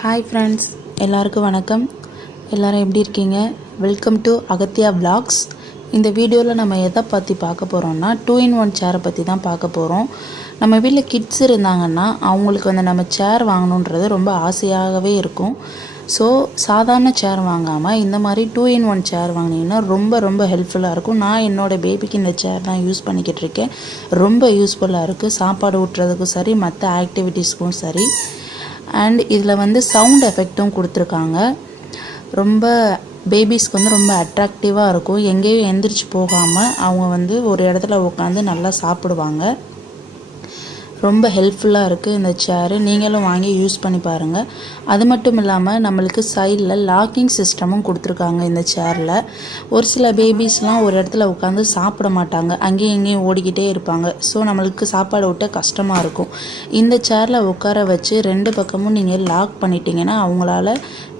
Hi friends, எல்லாருக்கும் வணக்கம். எல்லோரும் எப்படி இருக்கீங்க? Welcome to Agathiya vlogs. இந்த வீடியோவில் நம்ம எதை பற்றி பார்க்க போகிறோம்னா 2-in-1 சேரை பற்றி தான் பார்க்க போகிறோம். நம்ம வீட்டில் கிட்ஸ் இருந்தாங்கன்னா அவங்களுக்கு நம்ம சேர் வாங்கணுன்றது ரொம்ப ஆசையாகவே இருக்கும். ஸோ சாதாரண சேர் வாங்காமல் இந்த மாதிரி 2-in-1 சேர் வாங்கினீங்கன்னா ரொம்ப ரொம்ப ஹெல்ப்ஃபுல்லாக இருக்கும். நான் என்னோடய பேபிக்கு இந்த சேர் தான் யூஸ் பண்ணிக்கிட்டு இருக்கேன். ரொம்ப யூஸ்ஃபுல்லாக இருக்குது. சாப்பாடு ஊட்டுறதுக்கும் சரி, மற்ற ஆக்டிவிட்டீஸ்க்கும் சரி. அண்ட் இதில் சவுண்ட் எஃபெக்ட்டும் கொடுத்துருக்காங்க. ரொம்ப பேபிஸ்க்கு ரொம்ப அட்ராக்டிவாக இருக்கும். எங்கேயும் எந்திரிச்சு போகாமல் அவங்க ஒரு இடத்துல உட்காந்து நல்லா சாப்பிடுவாங்க. ரொம்ப ஹெல்ப்ஃபுல்லாக இருக்குது இந்த சேரு. நீங்களும் வாங்கி யூஸ் பண்ணி பாருங்கள். அது மட்டும் இல்லாமல் நம்மளுக்கு சைடில் லாக்கிங் சிஸ்டமும் கொடுத்துருக்காங்க இந்த சேரில். ஒரு சில பேபிஸ்லாம் ஒரு இடத்துல உட்காந்து சாப்பிட மாட்டாங்க, அங்கேயும் இங்கேயும் ஓடிக்கிட்டே இருப்பாங்க. ஸோ நம்மளுக்கு சாப்பாடு விட்ட கஷ்டமாக இருக்கும். இந்த சேரில் உட்கார வச்சு 2 பக்கமும் நீங்கள் லாக் பண்ணிட்டீங்கன்னா அவங்களால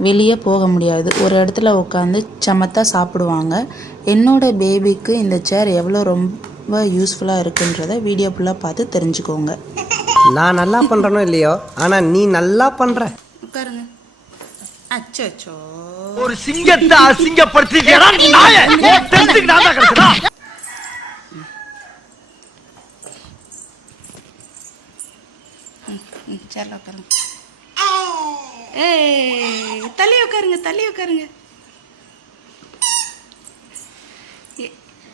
வெளியே போக முடியாது. ஒரு இடத்துல உட்காந்து சமத்தாக சாப்பிடுவாங்க. என்னோடய பேபிக்கு இந்த சேர் எவ்வளோ ரொம்ப யூஸ்ஃபுல்லாக இருக்குன்றத வீடியோ ஃபுல்லாக பார்த்து தெரிஞ்சுக்கோங்க. நான் நல்லா பண்ணுறனோ இல்லையோ, ஆனால் நீ நல்லா பண்ணுற. உட்காருங்க. அச்சோ, ஒரு சிங்கத்தை அசிங்கப்படுத்திட்டேனா நாயே? தெரிஞ்சுக்கு நான் தான் கிடைச்சதா? சேர்ல உட்காருங்க. தள்ளி உட்காருங்க, தள்ளி உட்காருங்க.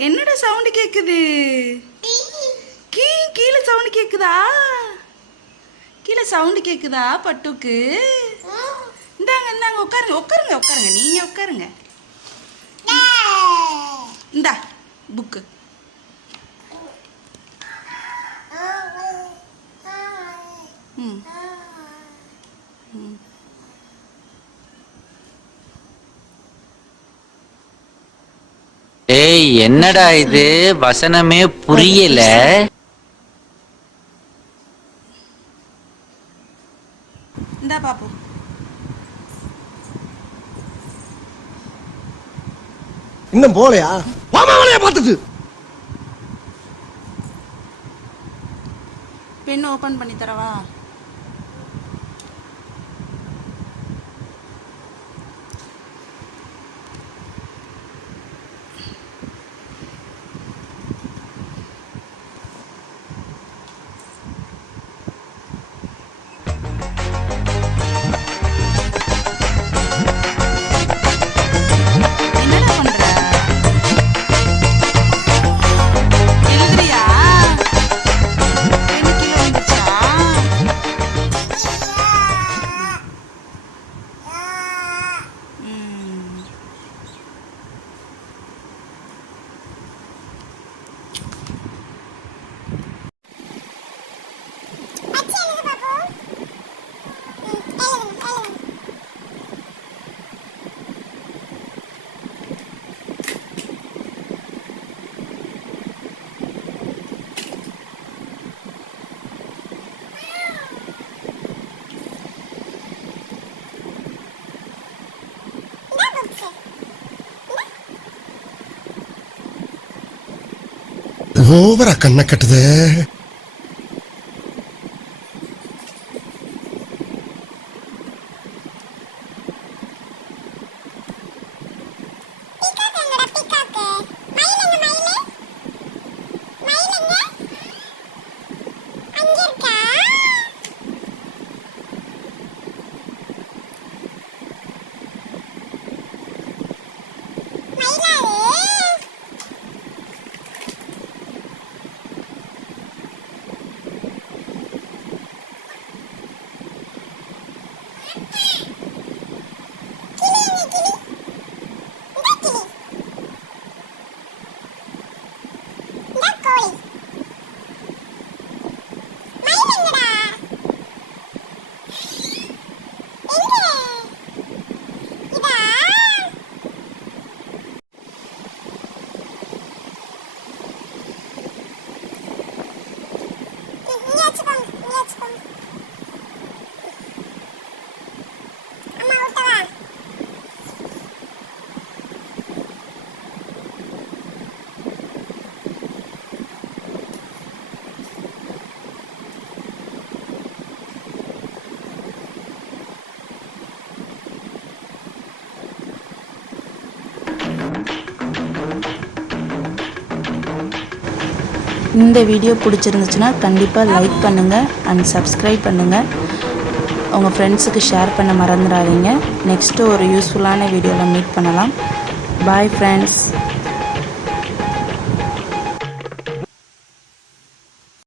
என்னடா சவுண்டு கேக்குது? கீழே சவுண்டு கேக்குதா? கீழே சவுண்டு கேக்குதா பட்டுக்கு? இந்தாங்க இந்தாங்க, உட்காருங்க உட்காருங்க உட்காருங்க. நீங்க உட்காருங்க. இந்தா புக்கு. ஏய், என்னடா இது? வசனமே புரியல. இந்தா பாப்பு. இன்னும் போலையா? மாமாவளைய பார்த்தது. பென் ஓபன் பண்ணி தரவா? ஓவரா கண்ணை கட்டுது. இந்த வீடியோ பிடிச்சிருந்துச்சுன்னா கண்டிப்பாக லைக் பண்ணுங்கள் அண்ட் சப்ஸ்கிரைப் பண்ணுங்கள். உங்கள் ஃப்ரெண்ட்ஸுக்கு ஷேர் பண்ண மறந்துடாதீங்க. நெக்ஸ்ட்டு ஒரு யூஸ்ஃபுல்லான வீடியோவில் மீட் பண்ணலாம். Bye friends.